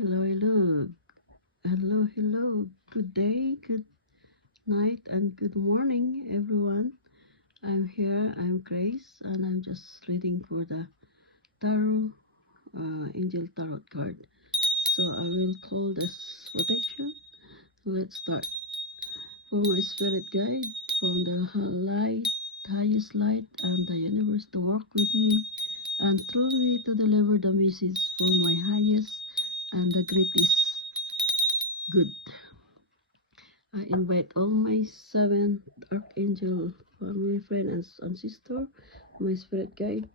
Hello, hello, hello. Good day, good night, and good morning, everyone. I'm here. I'm Grace, and I'm just reading for the Tarot Angel Tarot card. So I will call this protection. Let's start. For my spirit guide, from the highest light, and the universe to work with me and through me to deliver the message for my highest and the greatest good. I invite all my seven archangel family, friend, and ancestor, my spirit guide.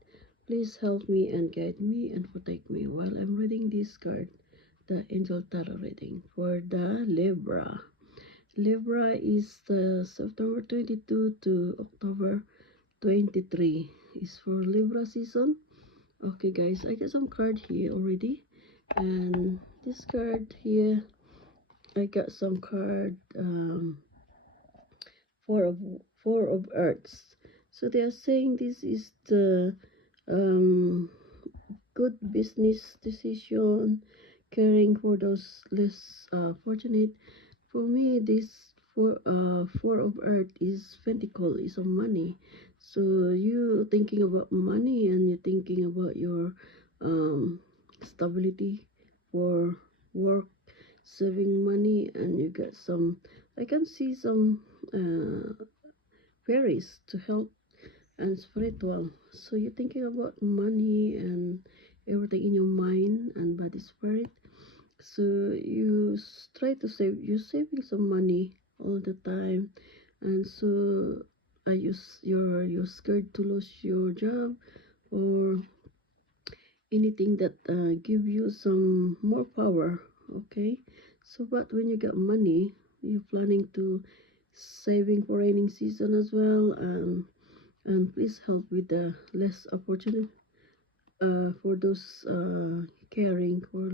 Please help me and guide me and protect me while I'm reading this card, the Angel Tarot reading for the Libra. Libra is the September 22 to October 23. Is for Libra season. Okay, guys, I got some card here already, and this card here, I got some card. Four of Earths. So they are saying this is the um, good business decision, caring for those less fortunate. For me, this Four of Earth is Pentacle, is of money. So you thinking about money and you're thinking about your um, stability for work, saving money, and you get some. I can see some fairies to help and spiritual. So you're thinking about money and everything in your mind and body spirit. So you try to save. You're saving some money all the time, and so are you're scared to lose your job or anything that give you some more power. Okay, so but when you get money, you're planning to saving for raining season as well, and please help with the less opportunity for those caring for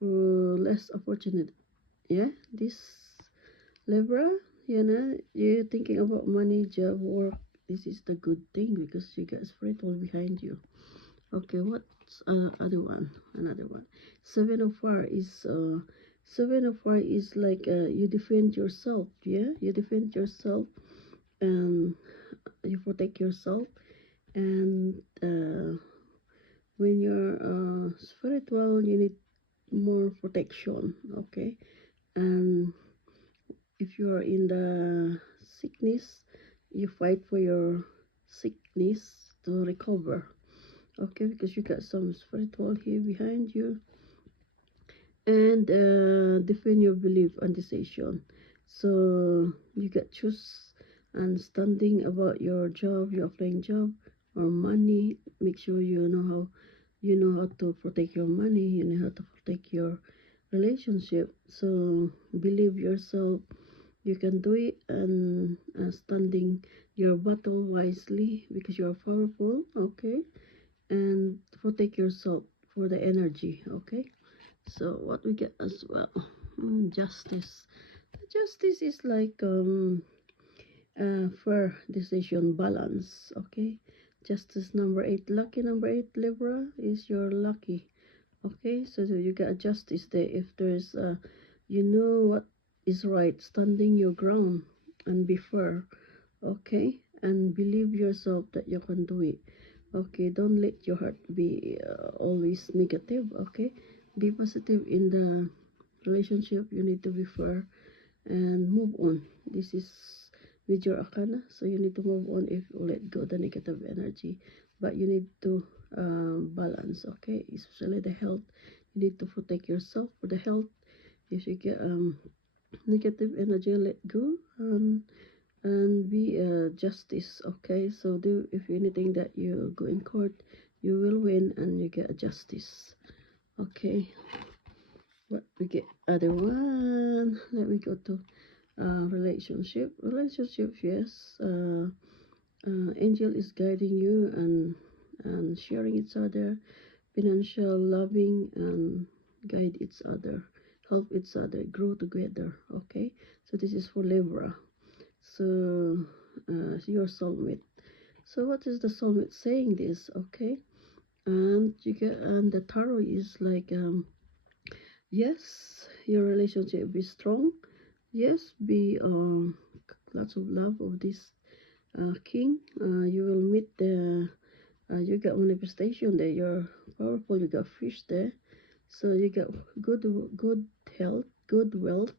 less opportunity. Yeah, this Libra, you're thinking about money, job, work. This is the good thing because you get spiritual behind you. Okay, what's other one? Another one. Seven of Fire is like you defend yourself. Yeah, you defend yourself and you protect yourself. And when you're spiritual, you need more protection. Okay, and if you are in the sickness, you fight for your sickness to recover. Okay, because you got some spiritual here behind you, and defend your belief and decision. So you get choose and standing about your job, your applying job or money. Make sure you know how to protect your money, you know how to protect your relationship. So believe yourself, you can do it, and standing your battle wisely because you are powerful. Okay, and protect yourself for the energy. Okay, so what we get as well, justice. Justice is like fair decision, balance. Okay, justice number 8, lucky number 8, Libra is your lucky. Okay, so you get a justice there if there's you know what is right, standing your ground and be fair. Okay, and believe yourself that you can do it. Okay, don't let your heart be always negative. Okay, be positive in the relationship. You need to be fair and move on. This is with your arcana, so you need to move on if you let go the negative energy, but you need to balance. Okay, especially the health, you need to protect yourself for the health. If you get negative energy, let go, and be justice. Okay, so do if anything that you go in court, you will win and you get justice. Okay, what we get other one, let me go to relationship. Yes, angel is guiding you and sharing each other, financial loving, and guide each other, help each other grow together. Okay, so this is for Libra. So your soulmate. So what is the soulmate saying this? Okay, and you get, and the tarot is like Yes, your relationship be strong. Yes, be lots of love of this king. You will meet the you get manifestation there. You're powerful. You got fish there, so you get good health, good wealth,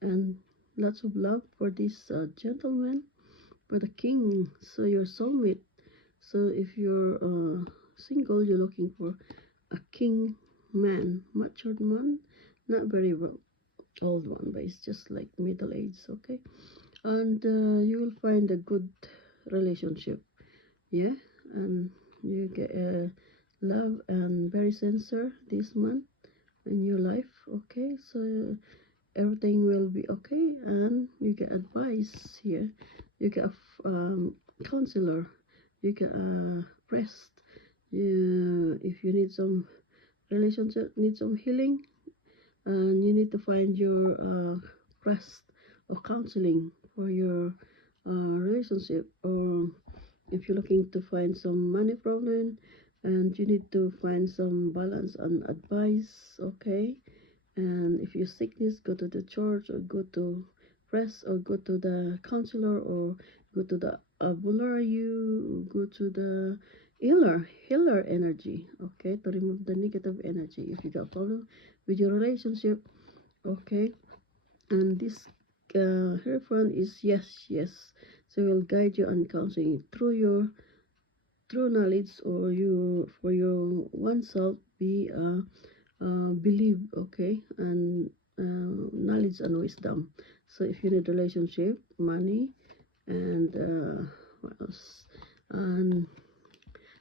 and lots of love for this gentleman, for the king. So your soulmate. So if you're single, you're looking for a king man, matured man, not very well old one, but it's just like middle age, okay? And you will find a good relationship, yeah? And you get love and very sincere this month in your life, okay? So everything will be okay, and you get advice here. You get a counselor. You get a rest. If you need some relationship, need some healing, and you need to find your rest or counseling for your relationship, or if you're looking to find some money problem and you need to find some balance and advice, okay? And if you sickness, go to the church or go to rest or go to the counselor or go to the you go to the healer energy, okay, to remove the negative energy if you got problem with your relationship, okay. And this hierophant is yes, so will guide you and counsel you through your true knowledge, or you for your oneself be believe, okay, and knowledge and wisdom. So if you need relationship, money, and what else, and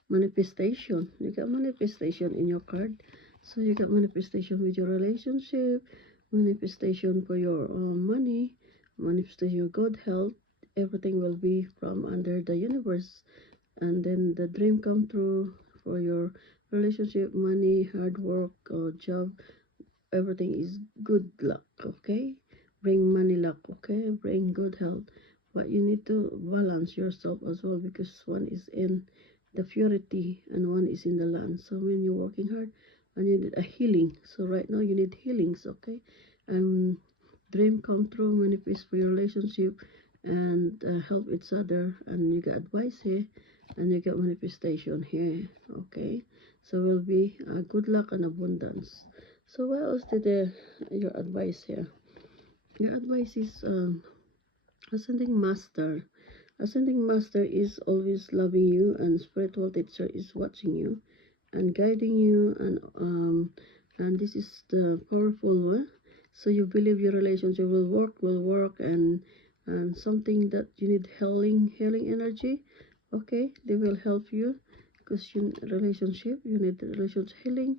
manifestation, you got manifestation in your card. So you got manifestation with your relationship, manifestation for your money, manifestation your good health. Everything will be from under the universe, and then the dream come true for your relationship, money, hard work, or job. Everything is good luck, okay? Bring money luck, okay? Bring good health. But you need to balance yourself as well, because one is in the purity and one is in the land. So when you're working hard and you need a healing, so right now you need healings, okay? And dream come true, manifest for your relationship, and help each other, and you get advice here, and you get manifestation here, okay? So will be good luck and abundance. So what else did your advice here? Your advice is ascending master. Ascending master is always loving you, and spiritual teacher is watching you and guiding you, and this is the powerful one. So you believe your relationship will work, and something that you need healing energy, okay? They will help you, because you relationship, you need relationship healing,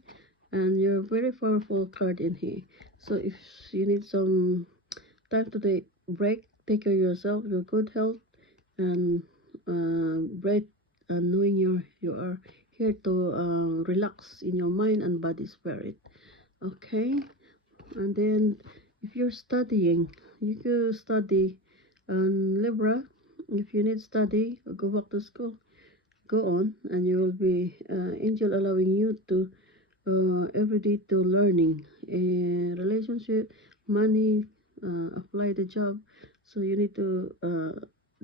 and you're a very powerful card in here. So if you need some time to take break, take care of yourself, your good health, and break, and knowing you are here to relax in your mind and body spirit, okay. And then if you're studying, you can study Libra. If you need study, go back to school, go on, and you will be angel allowing you to every day to learning a relationship, money, apply the job. So you need to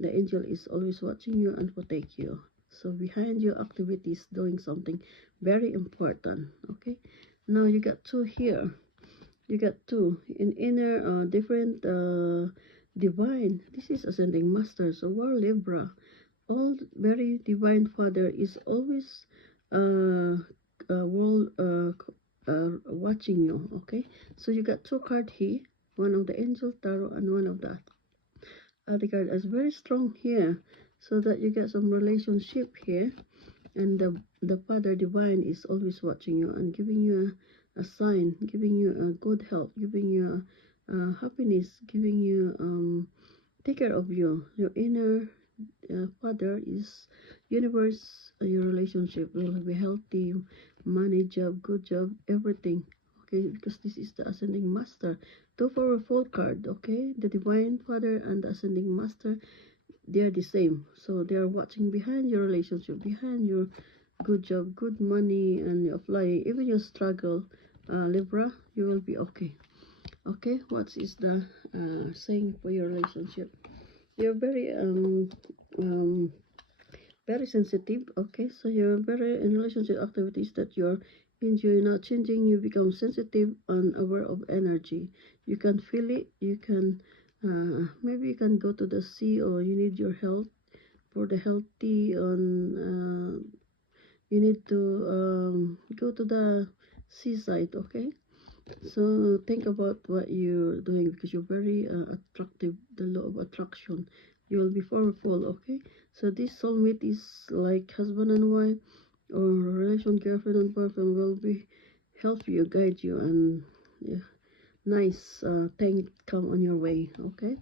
the angel is always watching you and protect you. So behind your activities doing something very important, okay. Now you got two here, you got two in inner different divine. This is ascending master, so we're Libra. All very divine father is always world watching you, okay. So you got two card here, one of the angel tarot and one of the other card is very strong here, so that you get some relationship here, and the father divine is always watching you and giving you a sign, giving you a good health, giving you happiness, giving you take care of you, your inner father is universe. Your relationship will be healthy, money, job, good job, everything, okay, because this is the ascending master, two powerful card, okay. The divine father and the ascending master, they're the same, so they are watching behind your relationship, behind your good job, good money, and you apply even your struggle, Libra, you will be okay. Okay, what is the saying for your relationship? You're very sensitive. Okay, so you're very in relationship activities that you're into, you're not changing. You become sensitive and aware of energy. You can feel it. You can maybe you can go to the sea, or you need your health for the healthy on you need to go to the seaside. Okay, so think about what you're doing, because you're very attractive, the law of attraction. You will be powerful, okay? So this soulmate is like husband and wife, or relation, girlfriend and boyfriend, will be help you, guide you, and yeah, nice thing come on your way, okay?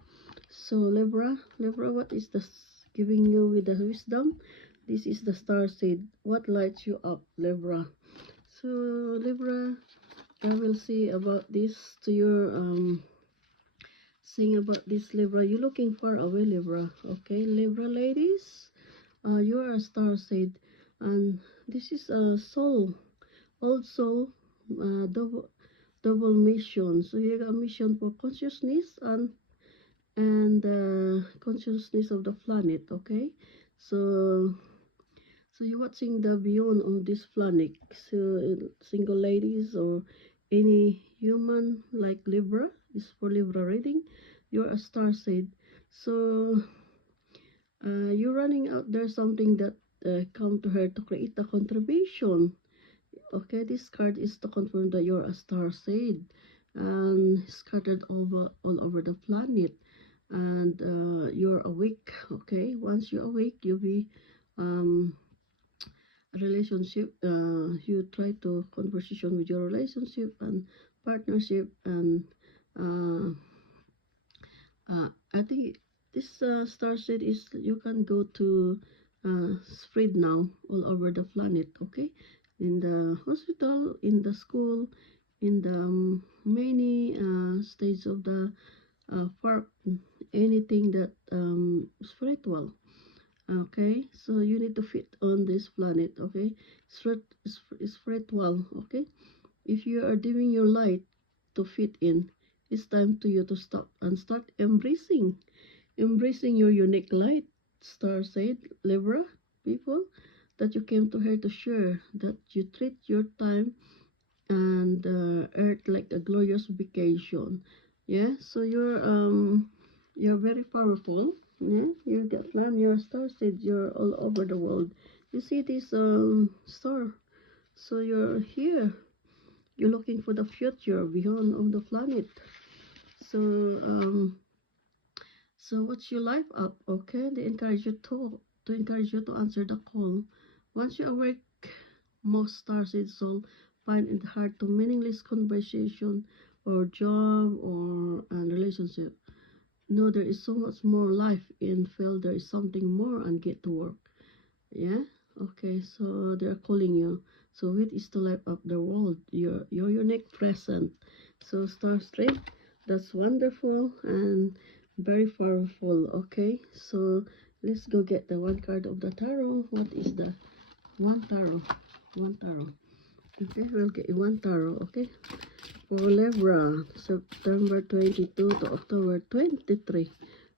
So Libra, what is the giving you with the wisdom? This is the star said, what lights you up, Libra? So Libra, I will say about this to your saying about this, Libra. You're looking far away, Libra. Okay, Libra ladies, you are a star said, and this is a soul, old soul, double mission. So you got a mission for consciousness and consciousness of the planet. Okay, so you're watching the beyond of this planet. So single ladies or any human like Libra, is for Libra reading. You're a star seed. So you're running out there something that come to her to create a contribution. Okay, this card is to confirm that you're a star seed and scattered all over the planet, and you're awake. Okay, once you're awake, you'll be um relationship, you try to conversation with your relationship and partnership, and uh, I think this star set is you can go to spread now all over the planet. Okay, in the hospital, in the school, in the many stages of the park, anything that spiritual. Okay, so you need to fit on this planet. Okay, spiritual. Okay, if you are dimming your light to fit in, it's time to you to stop and start embracing your unique light. Star said, Libra people, that you came to here to share, that you treat your time and earth like a glorious vacation. Yeah, so you're very powerful. Yeah, you get plan your star seed, you're all over the world. You see this star, so you're here, you're looking for the future beyond of the planet. So what's your life up? Okay, they encourage you to answer the call. Once you awake, most starseed soul find it hard to meaningless conversation or job or relationship. No, there is so much more life in feel there is something more and get to work. Yeah. Okay. So they are calling you. So it is to light up the world. Your unique present. So star straight. That's wonderful and very powerful. Okay. So let's go get the one card of the tarot. What is the one tarot? One tarot. Okay, we'll get one tarot. Okay. For Libra, September 22 to October 23.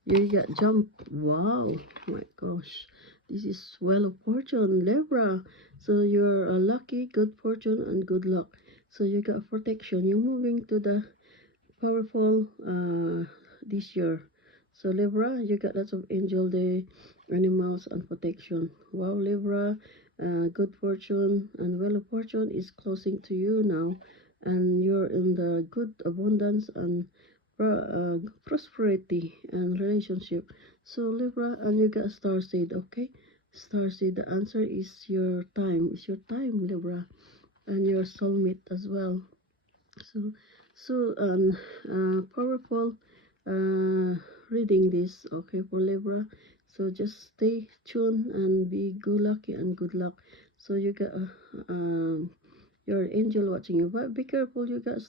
You got jump. Wow. My gosh. This is Wheel of Fortune, Libra. So you're a lucky, good fortune, and good luck. So you got protection. You're moving to the powerful this year. So Libra, you got lots of angel day, animals, and protection. Wow, Libra, good fortune and well of fortune is closing to you now, and you're in the good abundance and prosperity and relationship. So Libra, and you got star seed. Okay, star seed. The answer is your time. It's your time, Libra, and your soulmate as well. So powerful uh, reading this, okay, for Libra. So just stay tuned and be good lucky and good luck. So you got your angel watching you, but be careful, you got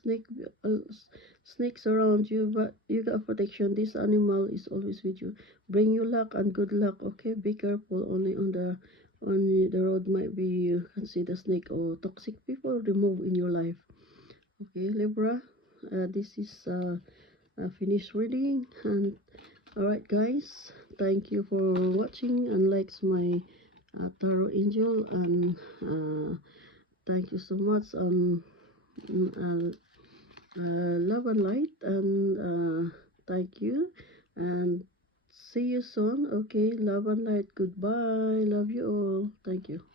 snakes around you, but you got protection. This animal is always with you, bring you luck and good luck. Okay, be careful. Only on the road might be you can see the snake or toxic people remove in your life. Okay, Libra, this is finished reading. And alright guys, thank you for watching and likes my tarot angel, and thank you so much. Love and light, and thank you, and see you soon. Okay, love and light, goodbye, love you all, thank you.